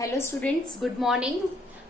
Hello students, good morning.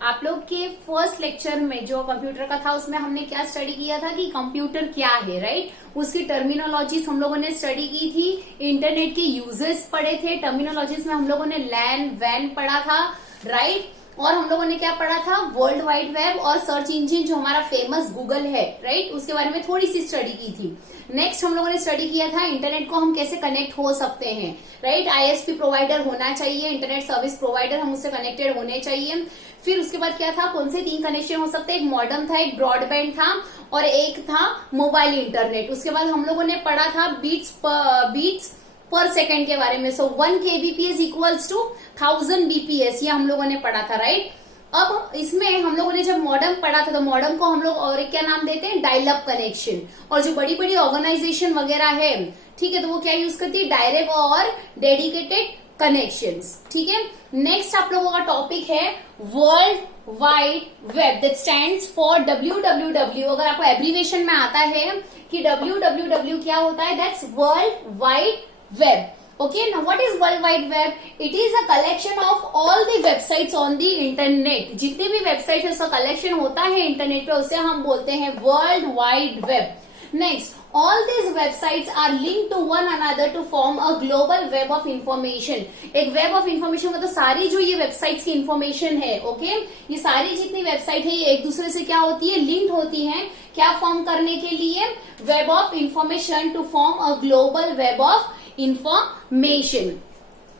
आप लोग के फर्स्ट लेक्चर में जो कंप्यूटर का था उसमें हमने क्या स्टडी किया था कि कंप्यूटर क्या है, राइट। उसकी टर्मिनोलॉजीज हम लोगों ने स्टडी की थी, इंटरनेट के यूजेस पढ़े थे। टर्मिनोलॉजीज में हम लोगों ने लैन वैन पढ़ा था, राइट। और हम लोगों ने क्या पढ़ा था, वर्ल्ड वाइड वेब और सर्च इंजिन जो हमारा फेमस गूगल है, राइट, उसके बारे में थोड़ी सी स्टडी की थी। नेक्स्ट हम लोगों ने स्टडी किया था इंटरनेट को हम कैसे कनेक्ट हो सकते हैं, राइट। आईएसपी प्रोवाइडर होना चाहिए, इंटरनेट सर्विस प्रोवाइडर, हम उससे कनेक्टेड होने चाहिए। फिर उसके बाद क्या था, कौन से 3 कनेक्शन हो सकते हैं, एक मॉडेम था, एक ब्रॉडबैंड था और एक था मोबाइल इंटरनेट। उसके बाद हम लोगों ने पढ़ा था बीट्स पर सेकेंड के बारे में। सो 1 kbps इक्वल्स टू 1000 bps, ये हम लोगों ने पढ़ा था, राइट। अब इसमें हम लोगों ने जब मॉडेम पढ़ा था तो मॉडेम को हम लोग और एक क्या नाम देते हैं, डायल अप कनेक्शन। और जो बड़ी बड़ी ऑर्गेनाइजेशन वगैरह है, ठीक है, तो वो क्या यूज करती है, डायरेक्ट और डेडिकेटेड कनेक्शंस, ठीक है। नेक्स्ट आप लोगों का टॉपिक है world wide web, that stands for WWW। अगर आपको एब्रीवेशन में आता है कि WWW क्या होता है, that's world wide web. Okay, now what is world wide web? It is a collection of all the websites on the internet. जितने भी वेबसाइट है उसका कलेक्शन होता है इंटरनेट पे, उसे हम बोलते हैं world wide web. Next, all these websites are linked to one another to form a global web of information. एक वेब ऑफ इंफॉर्मेशन मतलब सारी जो ये वेबसाइट्स की इंफॉर्मेशन है, ओके, ये सारी जितनी वेबसाइट है ये एक दूसरे से क्या होती है, लिंक्ड होती है। क्या फॉर्म करने के लिए, web of information, to form a global web of information.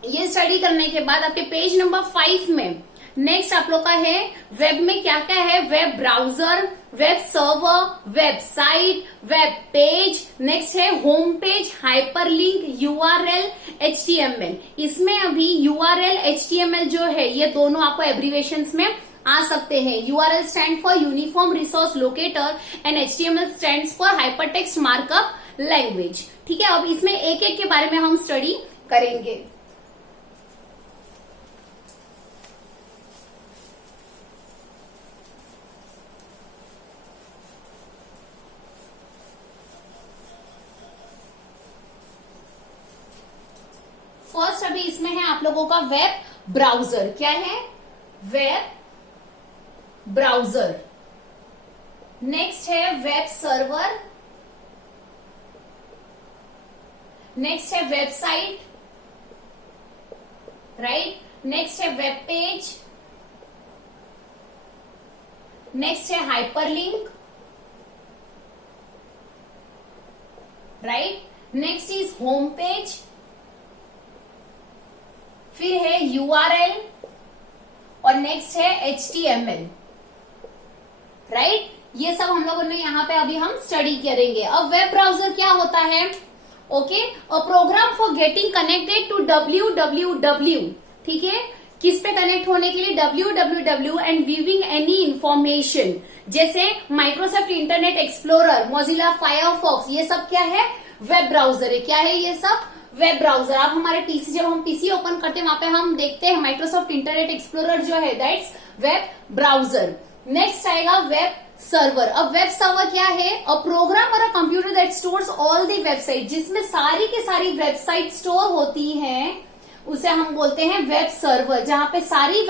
ये स्टडी करने के बाद आपके पेज नंबर 5 में नेक्स्ट आप लोग का है वेब में क्या क्या है, web browser, web server, website, web page. Next है home page, hyperlink, URL, HTML. इसमें अभी यूआरएल एचटीएमएल जो है ये दोनों आपको एब्रीवेशंस में आ सकते हैं। URL stand for uniform resource locator and HTML stands for hypertext markup language, ठीक है। अब इसमें एक एक के बारे में हम स्टडी करेंगे। फर्स्ट अभी इसमें है आप लोगों का वेब ब्राउजर। क्या है, वेब ब्राउजर। नेक्स्ट है वेब सर्वर, नेक्स्ट है वेबसाइट, राइट। नेक्स्ट है वेब पेज, नेक्स्ट है hyperlink, right. Next is home page, फिर है यूआरएल और नेक्स्ट है एचटीएमएल, राइट। ये सब हम लोगों ने यहाँ पे अभी हम स्टडी करेंगे। अब वेब ब्राउजर क्या होता है, okay, a program for getting connected to WWW, ठीक है, किस पे कनेक्ट होने के लिए, WWW and viewing any information, जैसे Microsoft Internet Explorer, Mozilla Firefox, ये सब क्या है, वेब ब्राउजर है। क्या है ये सब, वेब ब्राउजर। आप हमारे पीसी, जब हम पीसी ओपन करते हैं वहां पे हम देखते हैं माइक्रोसॉफ्ट इंटरनेट एक्सप्लोरर जो है, दैट्स वेब ब्राउजर। नेक्स्ट आएगा वेब सर्वर। अब वेब सर्वर क्या है, अ प्रोग्राम और a computer that stores all the website, जिसमें सारी की सारी वेबसाइट स्टोर होती हैं, उसे हम बोलते हैं वेब सर्वर। जहां पे सारी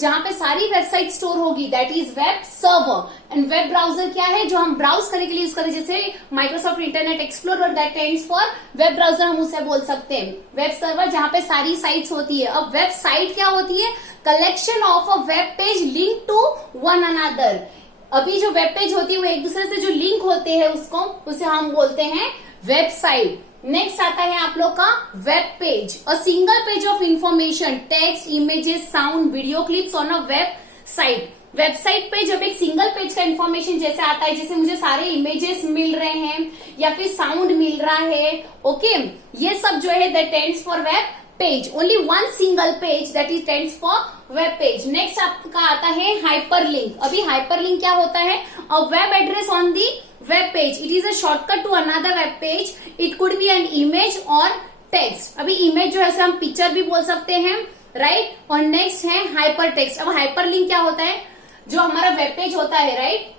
जहां पे सारी वेबसाइट स्टोर होगी, that is web server. And web browser क्या है, जो हम ब्राउज करने के लिए यूज करते हैं, जैसे Microsoft Internet explorer, that stands for web browser, हम उसे बोल सकते हैं वेब सर्वर, जहां पे सारी साइट्स होती है। अब वेबसाइट क्या होती है, collection of a web page link to one another. अभी जो वेब पेज होती है वो एक दूसरे से जो लिंक होते हैं उसे हम बोलते हैं वेबसाइट। नेक्स्ट आता है आप लोग का web page, a single page of information, text, images, sound, video clips on a web site. Website पे जब एक सिंगल पेज का इंफॉर्मेशन जैसे आता है, जैसे मुझे सारे इमेजेस मिल रहे हैं या फिर साउंड मिल रहा है, ओके, ये सब जो है that stands for web page. Only one single page, that is stands for web page. Next आपका आता है हाइपरलिंक। अभी हाइपरलिंक क्या होता है, a web address on the web page, it is a shortcut to another web page, it could be an image और text. अभी image जो है हम पिक्चर भी बोल सकते हैं, राइट। और नेक्स्ट है हाइपर टेक्स्ट। अब हाइपरलिंक क्या होता है, जो हमारा वेब पेज होता है, राइट,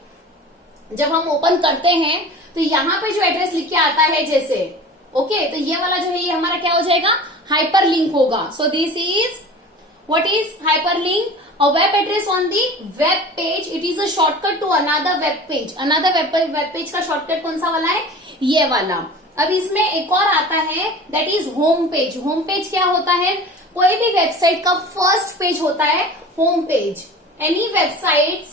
जब हम ओपन करते हैं तो यहाँ पे जो एड्रेस लिख के आता है जैसे, ओके, तो ये वाला जो है ये हमारा क्या हो जाएगा, हाइपरलिंक होगा. सो this is what is hyperlink? A web address on the web page. It is a shortcut to another web page. Another web page का shortcut कौन सा वाला है? ये वाला. अब इसमें एक और आता है that is home page. Home page क्या होता है? कोई भी वेबसाइट का फर्स्ट पेज होता है home page. Any websites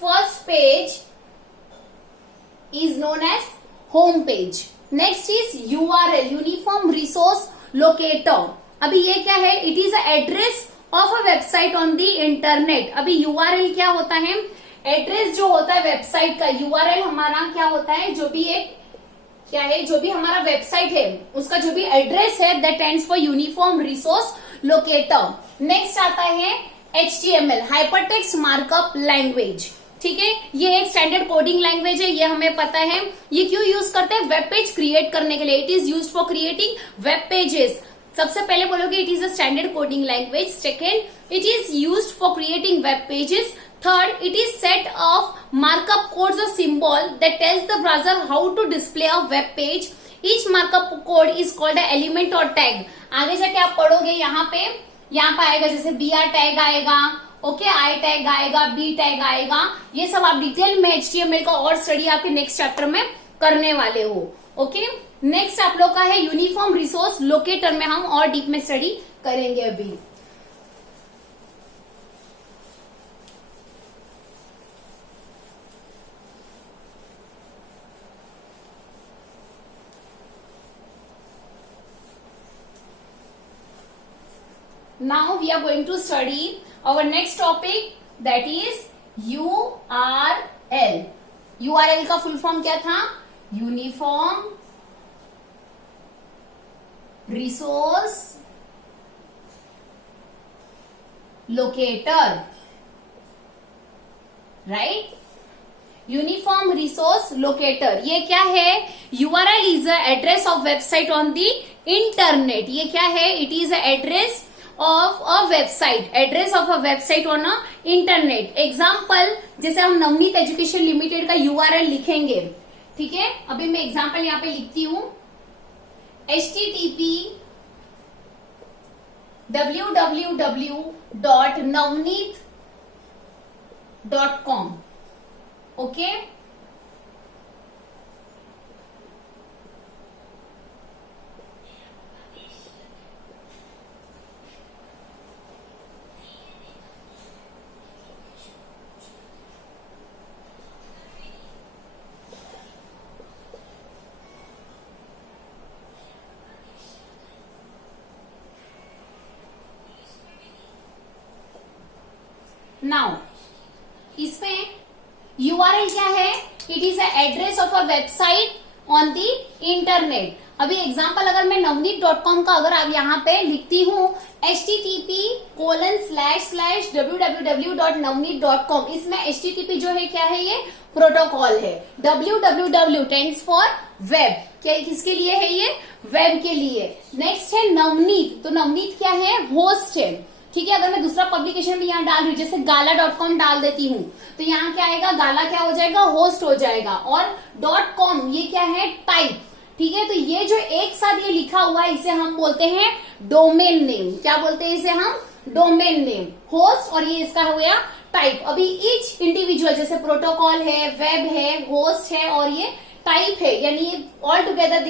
first page is known as home page. Next is URL, Uniform Resource locator. अभी ये क्या है? It is address of a website on the internet. अभी यूआरएल क्या होता है? एड्रेस जो होता है वेबसाइट का. यूआरएल हमारा क्या होता है? जो भी एक क्या है, जो भी हमारा वेबसाइट है उसका जो भी एड्रेस है that stands for uniform resource locator. Next आता है HTML, हाइपरटेक्स्ट मार्कअप लैंग्वेज. ठीक है, ये एक स्टैंडर्ड कोडिंग लैंग्वेज है, ये हमें पता है. ये क्यों यूज करते हैं? वेब पेज क्रिएट करने के लिए. It is used for creating web pages. सबसे पहले बोलोगे it is a standard coding language. Second, it is used for creating web pages. Third, it is set of markup codes और symbol that tells the browser how to display a web page. Each markup code is called a element और tag. आगे जाके आप पढ़ोगे यहाँ पे आएगा जैसे BR टैग आएगा, ओके, I टैग आएगा, B टैग आएगा. ये सब आप डिटेल में HTML का और स्टडी आपके नेक्स्ट चैप्टर में करने वाले हो. ओके, नेक्स्ट आप लोग का है यूनिफॉर्म रिसोर्स लोकेटर में हम और डीप में स्टडी करेंगे अभी. Now we are going to study our next topic that is URL. URL का फुल फॉर्म क्या था? Uniform resource locator. Right, uniform resource locator. ये क्या है? URL is a address of website on the internet. ये क्या है? It is a address of a website, address of a website on a internet. Example, जैसे हम Navneet education limited का URL लिखेंगे. ठीक है, अभी मैं एग्जाम्पल यहाँ पे लिखती हूं. http://www.navneet.com. ओके, नाउ इसमें URL क्या है? It is a address of a website on the internet. अभी एग्जांपल अगर मैं navneet.com का अगर आप यहाँ पे लिखती हूँ http://www.navneet.com. इसमें HTTP जो है क्या है? ये प्रोटोकॉल है. www stands for web. क्या किसके लिए है? ये वेब के लिए. नेक्स्ट है नवनीत. तो नवनीत क्या है? होस्ट है. ठीक है, अगर मैं दूसरा पब्लिकेशन भी यहाँ डाल रही हूँ, जैसे gala.com डाल देती हूँ, तो यहाँ क्या आएगा? गाला क्या हो जाएगा? होस्ट हो जाएगा. और .com ये क्या है? टाइप. ठीक है, तो ये जो एक साथ ये लिखा हुआ है इसे हम बोलते हैं डोमेन नेम. क्या बोलते हैं इसे हम? Domain name. होस्ट और ये इसका हो गया टाइप. अभी ईच इंडिविजुअल जैसे प्रोटोकॉल है, वेब है, होस्ट है और ये टाइप है, यानी all together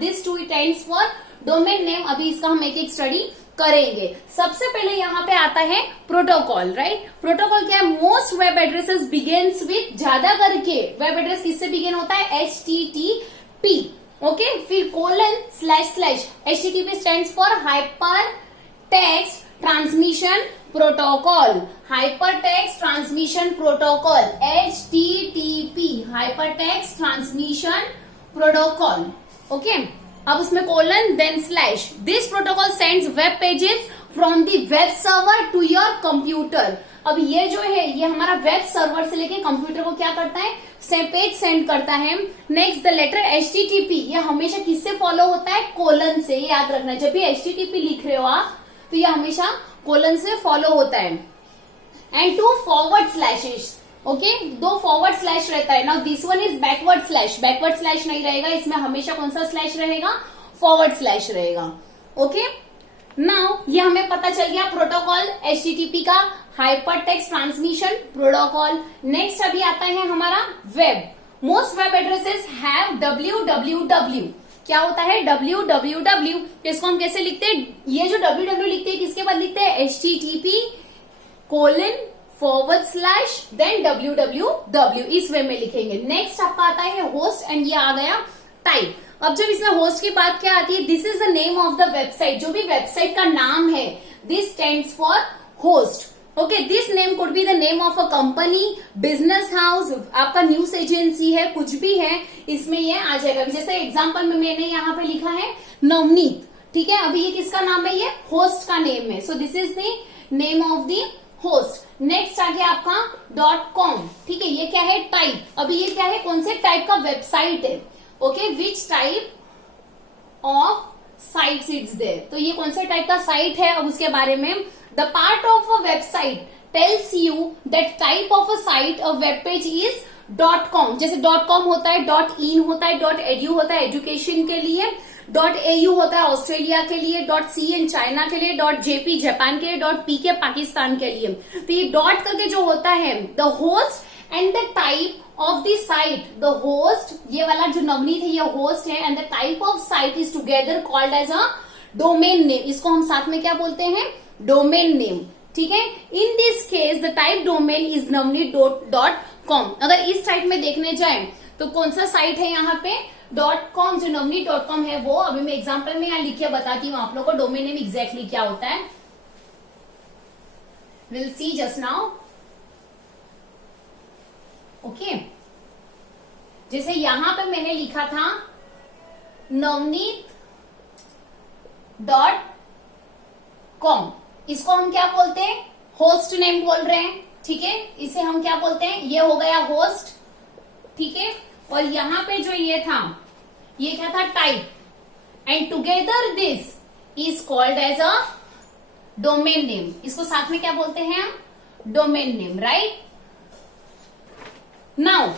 this two stands for domain name. अभी इसका हम एक एक स्टडी करेंगे. सबसे पहले यहाँ पे आता है प्रोटोकॉल. राइट, प्रोटोकॉल क्या है? Most web addresses begins with, ज्यादा करके वेब एड्रेस किससे बिगिन होता है? HTTP. ओके, फिर :// HTTP stands for hyper text transmission protocol. Hyper text transmission protocol HTTP, hyper text transmission protocol. Okay, अब उसमें :, this protocol sends web pages from the web server to your computer. अब ये जो है ये हमारा web server से लेके कंप्यूटर को क्या करता है? पेज सेंड करता है. नेक्स्ट द लेटर HTTP, ये हमेशा किससे फॉलो होता है? कोलन से. याद रखना, जब भी HTTP लिख रहे हो आप तो ये हमेशा कोलन से फॉलो होता है. एंड 2 फॉरवर्ड स्लैशेस, ओके, दो फॉरवर्ड स्लैश रहता है ना, this one is backward slash, backward slash नहीं रहेगा इसमें, हमेशा कौन सा स्लैश रहेगा, फॉरवर्ड स्लैश रहेगा। ओके, नाउ ये हमें पता चल गया प्रोटोकॉल HTTP का, hyper text transmission protocol. Next अभी आता है हमारा web. Most web addresses have www, क्या होता है www, इसको हम कैसे लिखते हैं, ये जो www लिखते हैं किसके बाद लिखते हैं, HTTP:// देन www, इस वे में लिखेंगे। नेक्स्ट आपका आता है होस्ट, एंड ये आ गया टाइप। अब जब इसमें होस्ट की बात क्या आती है, this is the name of the website, जो भी वेबसाइट का नाम है, this stands for host. Okay, this name could be the name of a company, business house, आपका न्यूज एजेंसी है, कुछ भी है, इसमें ये आ जाएगा। जैसे एग्जांपल में मैंने यहाँ पे लिखा है नवनीत, ठीक है, अभी ये किसका नाम है, ये होस्ट का नेम है, so this is the name of the host. Next आ गया आपका .com, ठीक है, ये क्या है, टाइप। अभी ये क्या है, कौन से टाइप का वेबसाइट है, okay, which type of sites it's there, तो ये कौन से टाइप का साइट है, अब उसके बारे में। The part of a website tells you that type of a site a web page is .com, जैसे .com होता है, .in होता है, .edu होता है एजुकेशन के लिए, .au होता है ऑस्ट्रेलिया के लिए, .cn चाइना के लिए, .jp जापान के लिए, .pk पाकिस्तान के लिए। तो ये डॉट करके जो होता है, the host and the type of the site, the host, ये वाला जो नवनीत है ये होस्ट है, and the type of site is together called as a domain name, इसको हम साथ में क्या बोलते हैं, डोमेन नेम, ठीक है। इन this case the type domain is navneet.com। अगर इस टाइप में देखने जाए तो कौन सा साइट है यहाँ पे, .com, जो navneet.com है वो। अभी मैं एग्जांपल में यहाँ लिख के बताती हूँ आप लोगों को डोमेन नेम एग्जैक्टली क्या होता है, will see just now. Okay, जैसे यहां पे मैंने लिखा था navneet.com, इसको हम क्या बोलते हैं, होस्ट नेम बोल रहे हैं, ठीक है, इसे हम क्या बोलते हैं, ये हो गया होस्ट, ठीक है। और यहां पे जो ये था, ये क्या था, type, and together this is called as a domain name, इसको साथ में क्या बोलते हैं हम, domain name, right. Now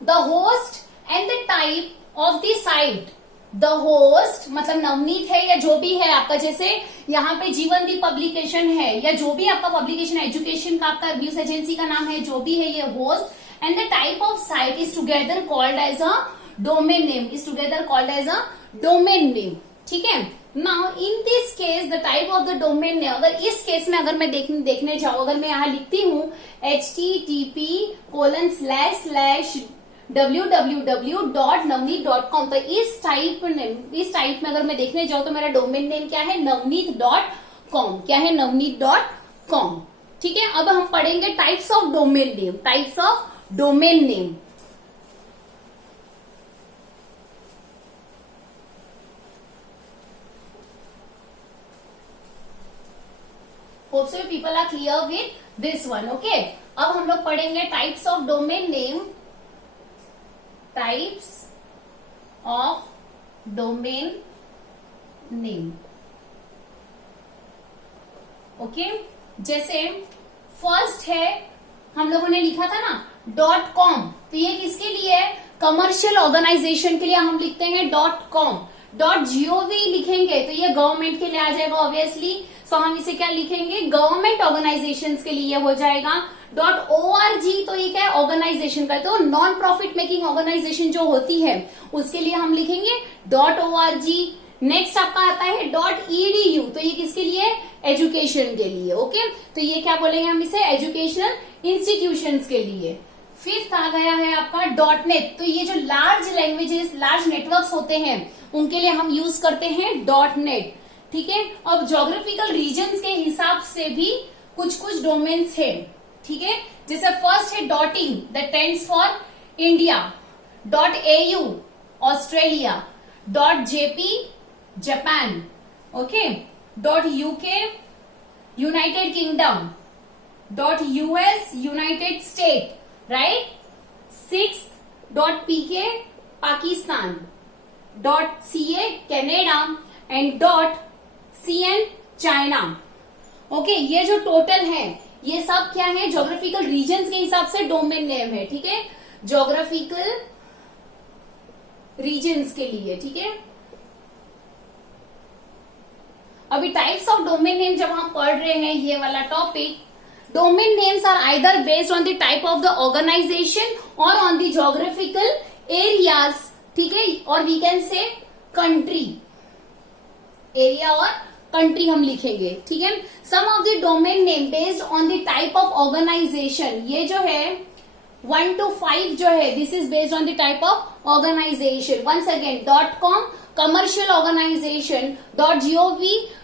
the host and the type of the site, the host मतलब नवनीत है या जो भी है आपका, जैसे यहाँ पे जीवन दी पब्लिकेशन है या जो भी आपका पब्लिकेशन एजुकेशन का आपका न्यूज एजेंसी का नाम है, जो भी है ये host, and the type of site is together called as a domain name, is together called as a domain name, ठीक है। Now in this case the type of the domain name, अगर इस केस में अगर मैं देखने जाऊं, अगर मैं यहाँ लिखती हूँ http://www.navneet.com, तो इस टाइप में अगर मैं देखने जाऊं तो मेरा डोमेन नेम क्या है, navneet.com, क्या है, navneet.com, ठीक है। अब हम पढ़ेंगे types of domain name, types of domain name. Hope so people are clear with this one, okay? अब हम लोग पढ़ेंगे types of domain name, types of domain name, okay. जैसे फर्स्ट है, हम लोगों ने लिखा था ना .com, तो ये किसके लिए है, कमर्शियल ऑर्गेनाइजेशन के लिए हम लिखते हैं .com। .gov लिखेंगे तो ये गवर्नमेंट के लिए आ जाएगा ऑब्वियसली, सो हम इसे क्या लिखेंगे, गवर्नमेंट ऑर्गेनाइजेशंस के लिए हो जाएगा। .org तो ये क्या है, ऑर्गेनाइजेशन का, तो नॉन प्रॉफिट मेकिंग ऑर्गेनाइजेशन जो होती है उसके लिए हम लिखेंगे .org। नेक्स्ट आपका आता है .edu, तो ये किसके लिए, एजुकेशन के लिए, ओके। तो ये क्या बोलेंगे हम इसे, एजुकेशनल इंस्टीट्यूशंस के लिए। फिफ्थ आ गया है आपका .net, तो ये जो लार्ज लैंग्वेजेस, लार्ज नेटवर्क्स होते हैं उनके लिए हम यूज करते हैं .net, ठीक है। अब ज्योग्राफिकल रीजन्स के हिसाब से भी कुछ डोमेन्स है, ठीक है। जैसे फर्स्ट है .in, that stands for India, .au Australia, .jp Japan, okay, .uk United kingdom, .us United state, right. 6 .pk Pakistan, .ca Canada, and .cn China, okay. ये जो टोटल है ये सब क्या है, ज्योग्राफिकल रीजन्स के हिसाब से डोमेन नेम है, ठीक है, ज्योग्राफिकल रीजन्स के लिए, ठीक है। अभी टाइप्स ऑफ डोमेन नेम जब हम पढ़ रहे हैं ये वाला topic, domain names are either based on the type of the organization और ऑन द ज्योग्राफिकल एरियाज, ठीक है, और we can say country, area और कंट्री हम लिखेंगे, ठीक है। Some of the domain name based on the type of organization, ये जो है 1 to 5 जो है, this is based on the type of organization. Once again, .com commercial organization, .gov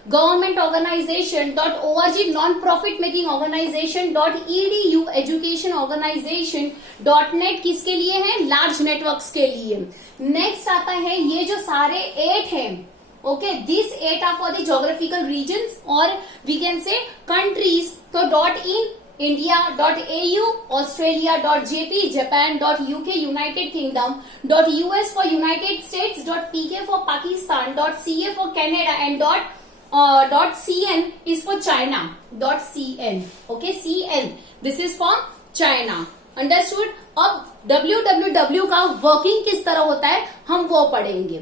government organization, .org non-profit making organization, .edu education organization, .net किसके लिए है, large networks के लिए। नेक्स्ट आता है ये जो सारे 8 हैं, okay, this 8 are for the geographical regions और वी कैन से कंट्रीज, तो .in India, .au Australia, .jp Japan, .uk United Kingdom, .us for United States, .pk for Pakistan, .ca for Canada and .cn is for China, .cn, okay, cn this is for China, understood। अब www का working किस तरह होता है हम वो पढ़ेंगे,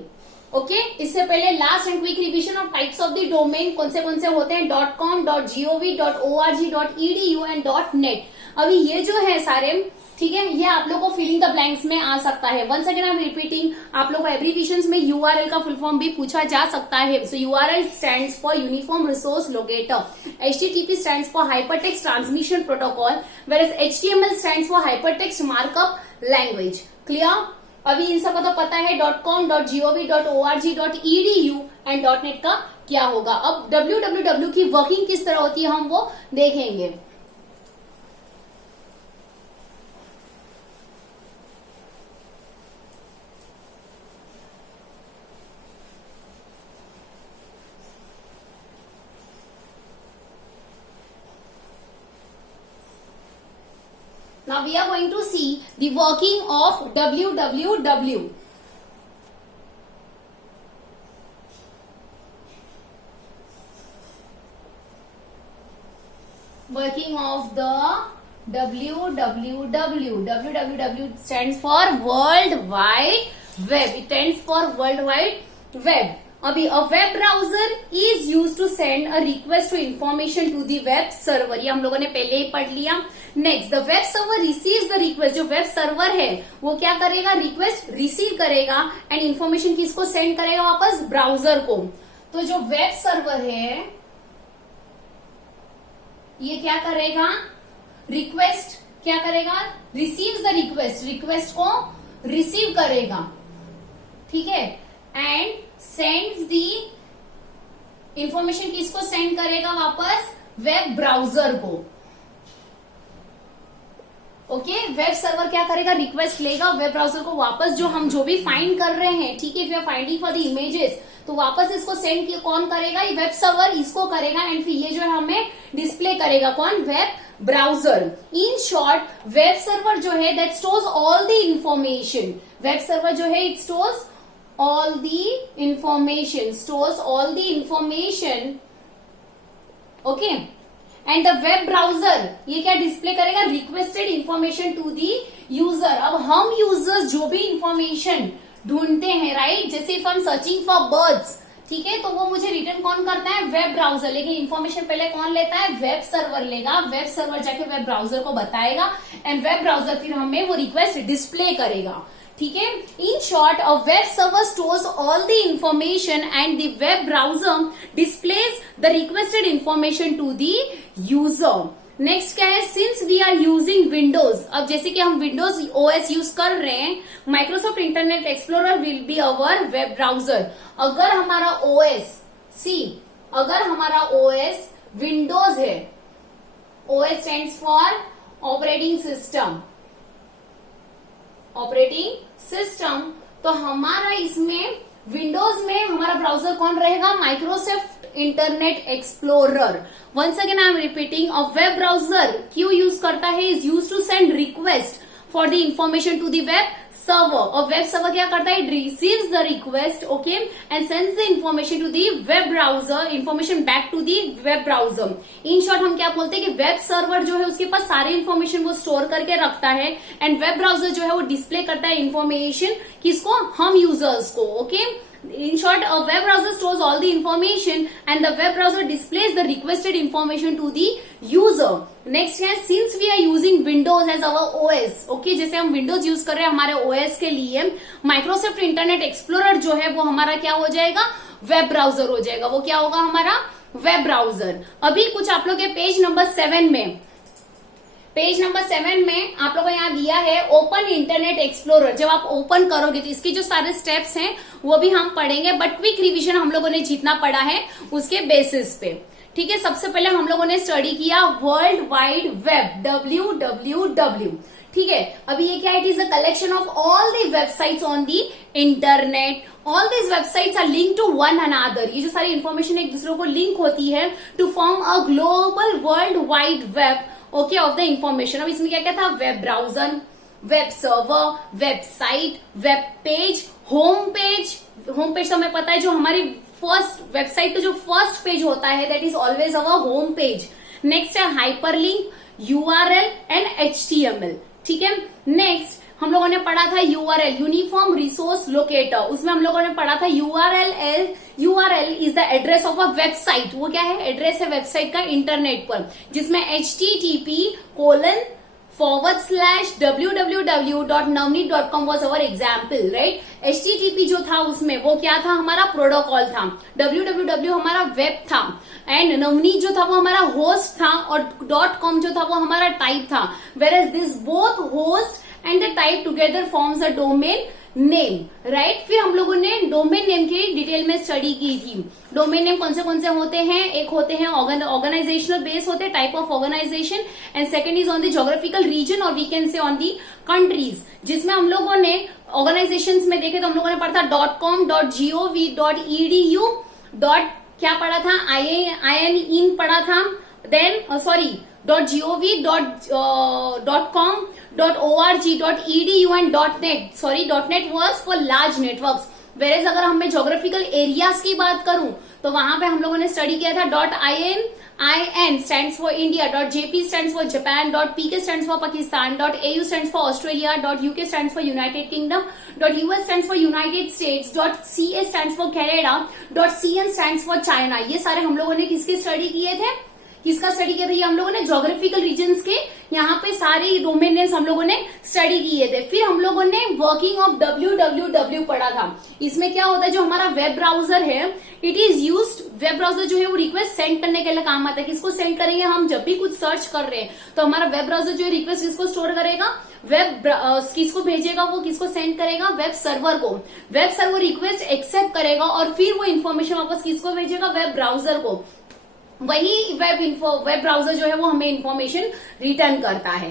okay. इससे पहले last and quick revision of types of the domain, कौन से होते हैं, .com, .gov, .org, .edu and .net। अभी ये जो है सारे, ठीक है, ये आप लोग को फिलिंग द ब्लैंक्स में आ सकता है। Once again I am repeating, आप लोग को एब्रीविएशंस में यूआरएल का फुल फॉर्म भी पूछा जा सकता है। So URL stands for uniform resource locator, HTTP stands for hypertext transmission protocol, whereas HTML stands for hypertext markup language. Clear? अभी इन सबका तो पता है .com, .gov, .org, .edu and .net का क्या होगा। अब www की वर्किंग किस तरह होती है हम वो देखेंगे। Now we are going to see the working of www. Working of the www. www stands for World Wide Web. It stands for World Wide Web. अभी a web browser is use to send a request to information to the web server, ये हम लोगों ने पहले ही पढ़ लिया। Next, the web server receives the request, जो वेब सर्वर है वो क्या करेगा, रिक्वेस्ट रिसीव करेगा एंड इन्फॉर्मेशन किसको सेंड करेगा, वापस ब्राउजर को। तो जो वेब सर्वर है ये क्या करेगा, रिक्वेस्ट क्या करेगा, रिसीव्स द रिक्वेस्ट, रिक्वेस्ट को रिसीव करेगा, ठीक है, एंड सेंड्स दी इंफॉर्मेशन किसको सेंड करेगा, वापस वेब ब्राउजर को। ओके, वेब सर्वर क्या करेगा, रिक्वेस्ट लेगा वेब ब्राउजर को वापस, जो भी फाइंड कर रहे हैं, ठीक है, if you are finding for the images तो वापस इसको सेंड कौन करेगा, ये वेब सर्वर इसको करेगा एंड फिर ये जो है हमें डिस्प्ले करेगा कौन, web browser. In short, web server जो है that stores all the information, web server जो है it stores all the information, stores all the information, okay, and the web browser ये क्या डिस्प्ले करेगा, requested information to the user. अब हम users जो भी इंफॉर्मेशन ढूंढते हैं, राइट, जैसे if I am searching for birds, ठीक है, तो वो मुझे रिटर्न कौन करता है, वेब ब्राउजर, लेकिन इंफॉर्मेशन पहले कौन लेता है, वेब सर्वर लेगा, वेब सर्वर जाके वेब ब्राउजर को बताएगा एंड वेब ब्राउजर फिर हमें वो रिक्वेस्ट डिस्प्ले करेगा, ठीक है। In short, a web server stores all the information and the web browser displays the requested information to the user. Next क्या है, since we are using Windows, अब जैसे कि हम विंडोज ओएस यूज कर रहे हैं, Microsoft Internet Explorer will be our web browser. अगर हमारा ओएस अगर हमारा ओएस विंडोज है, OS stands for operating system, तो हमारा इसमें विंडोज में हमारा ब्राउजर कौन रहेगा, Microsoft Internet Explorer. Once again I am repeating, a web browser क्यों यूज करता है, is use to send request for the information to the web server, और वेब सर्वर क्या करता है, it receives the request, okay, and sends the information to the web browser, information back to the web browser. In short हम क्या बोलते हैं कि web server जो है उसके पास सारी इंफॉर्मेशन वो स्टोर करके रखता है, एंड वेब ब्राउजर जो है वो डिस्प्ले करता है इंफॉर्मेशन किसको, हम यूजर्स को, okay. In short, a web browser stores all the information and the web browser displays the requested information to the user. Next है, since we are using Windows as our OS, okay, जैसे हम Windows use कर रहे हैं हमारे OS के लिए, Microsoft Internet Explorer जो है वो हमारा क्या हो जाएगा, वेब ब्राउजर हो जाएगा। वो क्या होगा हमारा, वेब ब्राउजर। अभी कुछ आप लोग के पेज नंबर 7 में, पेज नंबर 7 में आप लोगों को यहाँ दिया है ओपन इंटरनेट एक्सप्लोरर। जब आप ओपन करोगे तो इसके जो सारे स्टेप्स हैं वो भी हम पढ़ेंगे, बट क्विक रिवीजन हम लोगों ने जितना पढ़ा है उसके बेसिस पे, ठीक है। सबसे पहले हम लोगों ने स्टडी किया वर्ल्ड वाइड वेब, WWW, ठीक है। अभी ये क्या, it is a collection of all the websites on the internet, all these websites are link to one another. ये जो सारी इंफॉर्मेशन एक दूसरे को लिंक होती है to form a global world wide web, okay, of the information. अब इसमें क्या क्या था, web browser, web server, website, web page, home page. Home page तो हमें पता है जो हमारी फर्स्ट वेबसाइट का जो फर्स्ट पेज होता है that is always our home page. Next है हाइपरलिंक, URL एंड HTML, ठीक है। नेक्स्ट हम लोगों ने पढ़ा था URL, यूनिफॉर्म रिसोर्स लोकेटर। उसमें हम लोगों ने पढ़ा था URL is the address of a website. वो क्या है, एड्रेस है वेबसाइट का इंटरनेट पर, जिसमें http://www.navneet.com was our example, right? HTTP जो था उसमें वो क्या था, हमारा प्रोटोकॉल था, www हमारा वेब था, एंड नवनीत जो था वो हमारा होस्ट था, और .com जो था वो हमारा टाइप था। whereas this both host and the type together forms a domain name, right? फिर हम लोगों ने डोमेन नेम की डिटेल में स्टडी की थी। डोमेन नेम कौन से होते हैं, एक होते हैं ऑर्गेनाइजेशनल बेस होते हैं, type of organization, and second is on the geographical region और we can say on the countries. जिसमें हम लोगों ने ऑर्गेनाइजेशंस में देखे तो हम लोगों ने पढ़ा था .com, .gov, .edu, क्या पढ़ा था, in पढ़ा था, then .gov, .com, .org, .edu and .net. .net was for large networks. Whereas अगर हमें ज्योग्राफिकल एरियाज की बात करूं तो वहां पे हम लोगों ने स्टडी किया था .in stands for India, .jp stands for Japan, .pk stands for Pakistan, .au stands for Australia, .uk stands for United Kingdom, .us stands for United States, .ca stands for Canada, .cn stands for China। ये सारे हम लोगों ने किसके study किए थे, किसका study किया था, ये हम लोगों ने ज्योग्राफिकल रीजन्स के यहाँ पे सारे डोमेन नेम्स हम लोगों ने स्टडी किए थे। फिर हम लोगों ने वर्किंग ऑफ WWW पढ़ा था। इसमें क्या होता है, जो हमारा वेब ब्राउजर है, it is used, web browser जो है वो रिक्वेस्ट सेंड करने के लिए काम आता है। किसको सेंड करेंगे, हम जब भी कुछ सर्च कर रहे हैं तो हमारा वेब ब्राउजर जो है रिक्वेस्ट किसको स्टोर करेगा, किसको भेजेगा, वो किसको सेंड करेगा, वेब सर्वर को। वेब सर्वर रिक्वेस्ट एक्सेप्ट करेगा और फिर वो इन्फॉर्मेशन वापस किसको भेजेगा, वेब ब्राउजर को। वही वेब ब्राउजर जो है वो हमें इंफॉर्मेशन रिटर्न करता है।